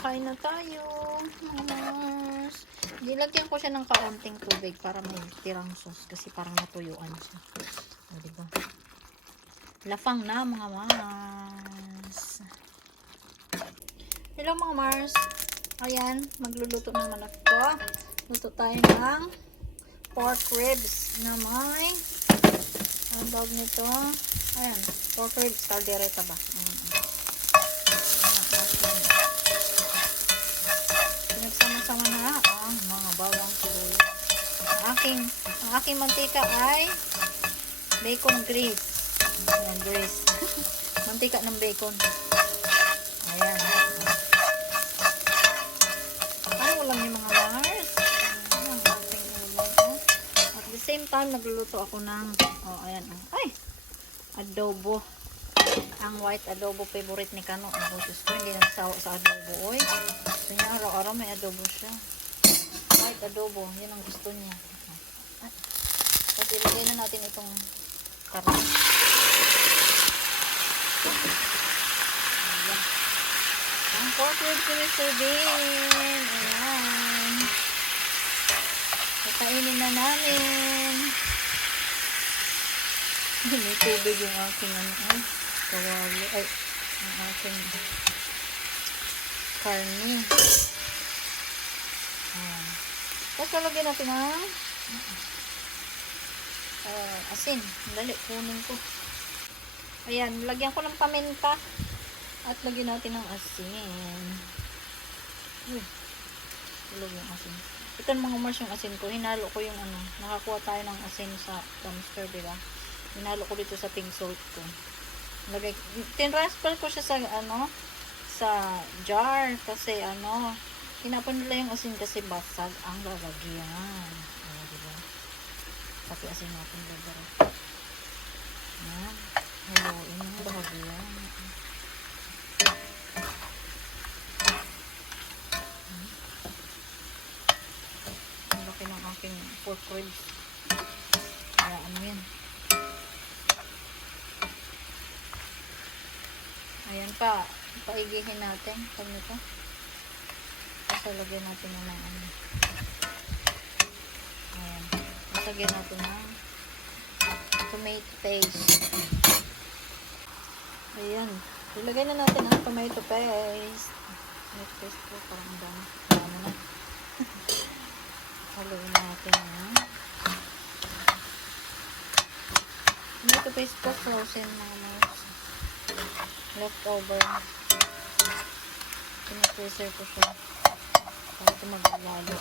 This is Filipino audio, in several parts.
kain na tayo. Mas. Nilagyan ko siya ng kaunting tubig para may tirang sauce kasi parang natuyuan siya. O, diba? Lafang na mga Mars. Hello mga Mars. Ayan, magluluto naman ako. Luto tayo ng pork ribs na may ang tawag nito. Ayan, pork ribs caldereta ba? Pinagsama-sama na ang mga bawang sibuyas. Ang aking mantika ay bacon grease. Ayan, grease. Mantika ng bacon. Ayan. Ay, ulam niyo mga Mars. Ayan, ang ating ulam. At the same time, nagluluto ako ng, ayan. Ay, adobo. Ang white adobo, favorite ni Kano. Ang busis ko, hindi nagsawa sa adobo. Oy, gusto niya, araw-araw may adobo siya. White adobo, yun ang gusto niya. Tapos ilagay na natin itong karne. Ayan. Ang pork ribs ko yung serving. Ayan. Kakainin na namin. May tubig yung aking kawali. Ay, ang aking karne. Ayan. Tapos lalagyan natin ng asin. Dali, kunin ko. Ayan, lagyan ko ng paminta. At lagyan natin ng asin. Tulog yung asin. Ito mga Mars yung asin ko. Hinalo ko yung nakakuha tayo ng asin sa dumpster, diba? Hinalo ko dito sa pink salt ko. Tinransfer ko siya sa sa jar kasi tinapon nila yung asin kasi basag ang lalagyan. Diba? Pati asin natin lagyan. Ayan. Haluin yung bahagyan. Ang laki ng aking pork ribs. Kaya yan. Ayan pa. Paigihin natin. Pag nito. Tapos lagyan natin ng ayan. Tapos lagyan natin ng tomato paste. Ayan. Ilagay na natin ang tomato paste. Tomato paste po. Parang dami. Dami na. Haluin natin tomato paste po. Frozen mga Mars. Leftover. Pinapreser ko siya. Para ito maglalo.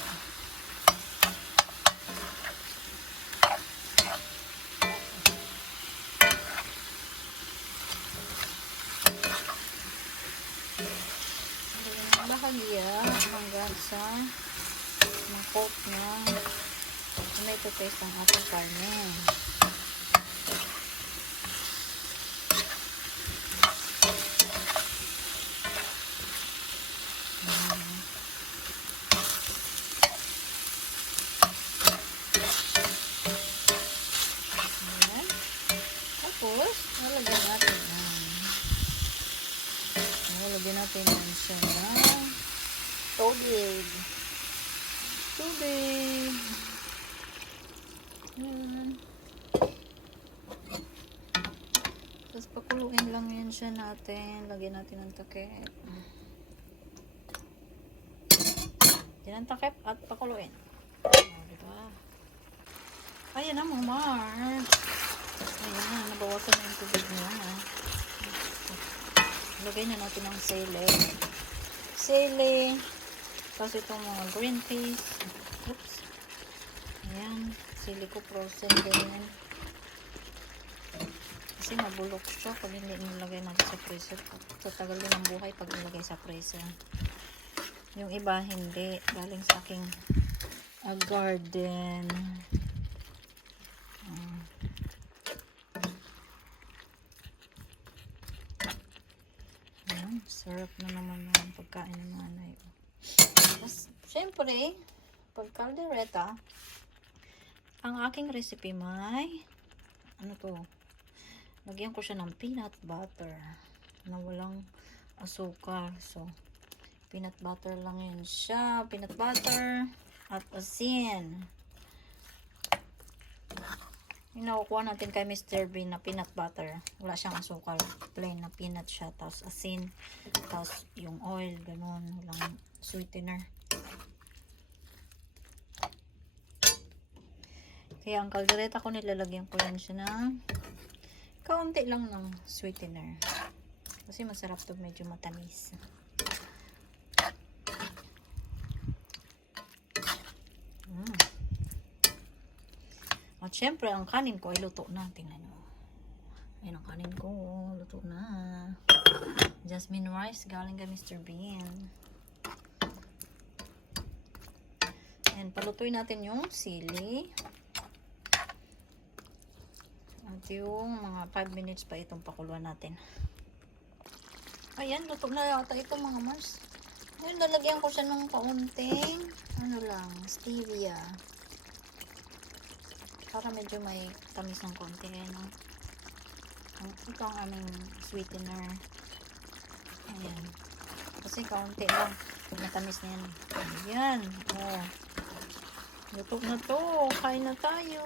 Bahagya hanggang sa mag-coat na tomato paste ang ating karne. Ayan. Tapos, nalagyan natin siya ng tubig. Ayan. Tapos pakuluin lang yan siya natin. Lagyan natin ng takip. Lagyan ng takip at pakuluin. Diba? Ayan na mga Mars. Ayan, nabawasan na yung tubig niya. Lagay na natin ng sili. Tapos itong mga green peas. Oops. Ayan. Sili ko frozen din. Kasi mabulok siya pag hindi nilagay natin sa freezer. Tatagal din ang buhay pag nilagay sa freezer. Yung iba hindi. Galing sa aking garden. Ayan. Sarap na naman ang pagkain ng nanay. Tapos, syempre, pag caldereta, ang aking recipe may lagyan ko siya ng peanut butter na walang asukar. So, Peanut butter lang yun siya. Peanut butter at asin. Yung nakukuha natin kay Mr. Bean na peanut butter. Wala siyang asukal. Plain na peanut siya. Tapos asin. Tapos yung oil. Ganun. Walang sweetener. Kaya ang kaldereta ko nilalagyan ko yan siya ng kaunti lang ng sweetener. Kasi masarap to, medyo matamis. At syempre, ang kanin ko ay luto na. Tingnan nyo. Ayan ang kanin ko. Luto na. Jasmine rice galing kay Mr. Bean. Ayan, palutuin natin yung sili. At yung mga 5 minutes pa itong pakuluan natin. Ayan, luto na yata ito mga mars. Ayan, lalagyan ko siya ng kaunting ano lang, stevia. Para medyo may tamis ng konti. No? Ito ang aming sweetener. Ayan. Kasi kaunti lang. Matamis na yan. Ayan. Oh. Luto na to. Kain na tayo.